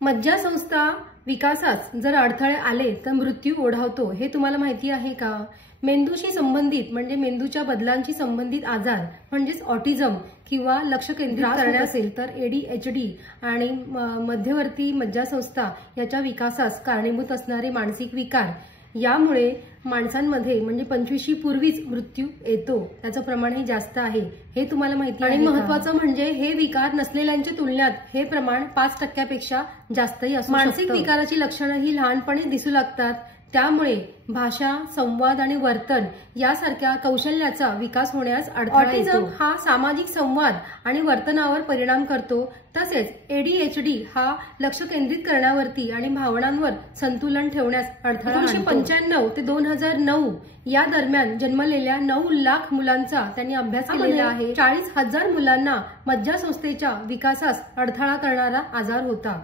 मज्जासंस्था विकासास जर अडथळे आले तर मृत्यू ओढावतो हे तुम्हाला माहिती आहे का? मेंदूशी संबंधित म्हणजे मेंदूच्या बदलांशी संबंधित आजार म्हणजेच ऑटिझम किंवा लक्ष केंद्रित करणे असेल तर ADHD आणि मध्यवर्ती मज्जासंस्था याच्या विकासास कारणीभूत असणारे मानसिक विकार यामुळे माणसांमध्ये म्हणजे 25 पूर्वीच मृत्यू येतो, त्याचं प्रमाणही जास्त आहे हे तुम्हाला माहिती आहे. आणि महत्त्वाचं म्हणजे हे विकार नसलेल्यांच्या तुलनेत हे प्रमाण 5% जास्तही असू शकतं. मानसिक विकाराची लक्षणं ही लहानपणी दिसू लागतात, त्यामुळे भाषा, संवाद आणि वर्तन यासारख्या कौशल्याचा विकास होण्यास अडथळा येतो. ऑटिझम हा सामाजिक संवाद आणि वर्तनावर परिणाम करतो, तसेच ADHD हा लक्ष केंद्रित करण्यावरती आणि भावनांवर संतुलन ठेवण्यास अडथळा आणतो. 1995 ते 2009 या दरम्यान जन्मलेल्या 9 लाख मुलांचा त्यांनी अभ्यास केलेला आहे. 40,000 मुलांना मज्जासंस्थेच्या विकासास अडथळा करणारा आजार होता.